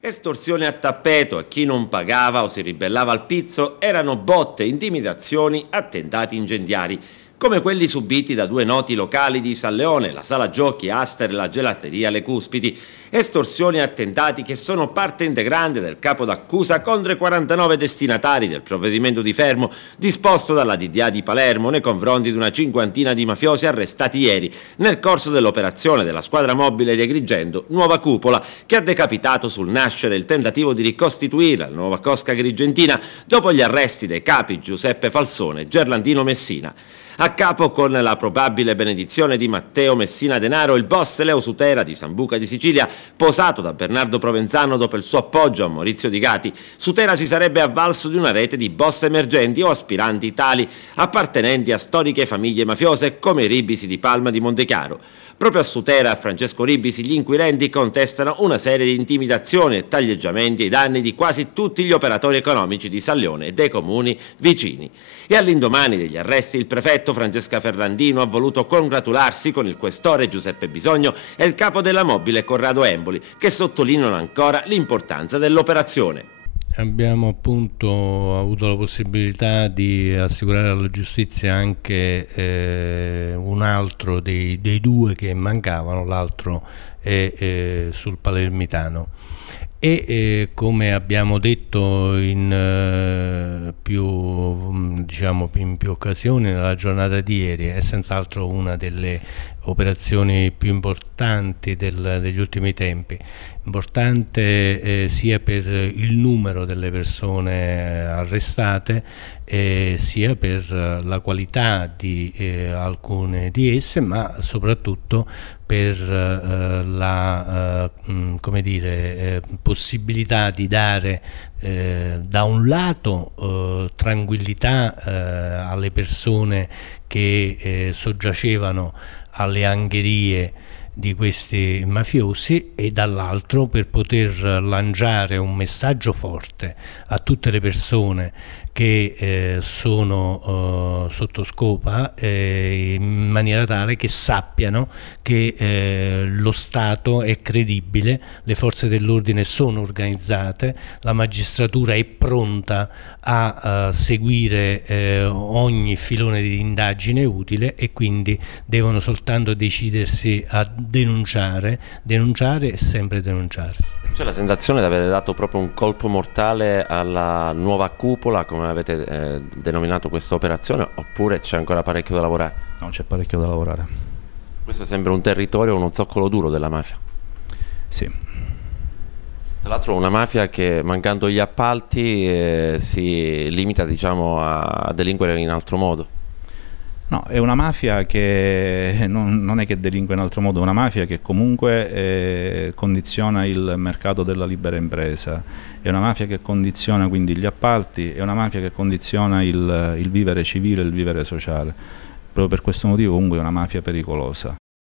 Estorsione a tappeto, e chi non pagava o si ribellava al pizzo erano botte, intimidazioni, attentati incendiari, come quelli subiti da due noti locali di San Leone, la sala giochi Aster e la gelateria Le Cuspidi. Estorsioni e attentati che sono parte integrante del capo d'accusa contro i 49 destinatari del provvedimento di fermo disposto dalla DDA di Palermo nei confronti di una cinquantina di mafiosi arrestati ieri nel corso dell'operazione della squadra mobile di Agrigento Nuova Cupola, che ha decapitato sul nascere il tentativo di ricostituire la nuova cosca agrigentina dopo gli arresti dei capi Giuseppe Falsone e Gerlandino Messina. A capo, con la probabile benedizione di Matteo Messina Denaro, il boss Leo Sutera di Sambuca di Sicilia, posato da Bernardo Provenzano dopo il suo appoggio a Maurizio Di Gati. Sutera si sarebbe avvalso di una rete di boss emergenti o aspiranti tali, appartenenti a storiche famiglie mafiose come i Ribisi di Palma di Montechiaro. Proprio a Sutera e a Francesco Ribisi gli inquirenti contestano una serie di intimidazioni e taglieggiamenti ai danni di quasi tutti gli operatori economici di San Leone e dei comuni vicini. E all'indomani degli arresti il prefetto Francesca Ferrandino ha voluto congratularsi con il questore Giuseppe Bisogno e il capo della mobile Corrado Emboli, che sottolineano ancora l'importanza dell'operazione. Abbiamo appunto avuto la possibilità di assicurare alla giustizia anche un altro dei due che mancavano, l'altro è sul Palermitano. E come abbiamo detto in più occasioni nella giornata di ieri, è senz'altro una delle operazioni più importanti degli ultimi tempi, importante sia per il numero delle persone arrestate sia per la qualità di alcune di esse, ma soprattutto per la possibilità di dare da un lato tranquillità alle persone che soggiacevano alle angherie di questi mafiosi, e dall'altro per poter lanciare un messaggio forte a tutte le persone che sono sotto scopa, in maniera tale che sappiano che lo Stato è credibile, le forze dell'ordine sono organizzate, la magistratura è pronta a seguire ogni filone di indagine utile, e quindi devono soltanto decidersi a denunciare e sempre denunciare. C'è la sensazione di aver dato proprio un colpo mortale alla nuova cupola, come avete denominato questa operazione, oppure c'è ancora parecchio da lavorare? No, c'è parecchio da lavorare. Questo sembra un territorio, uno zoccolo duro della mafia. Sì. Tra l'altro una mafia che, mancando gli appalti, si limita, diciamo, a delinquere in altro modo. No, è una mafia che non è che delinque in altro modo, è una mafia che comunque condiziona il mercato della libera impresa, è una mafia che condiziona quindi gli appalti, è una mafia che condiziona il vivere civile, il vivere sociale. Proprio per questo motivo comunque è una mafia pericolosa.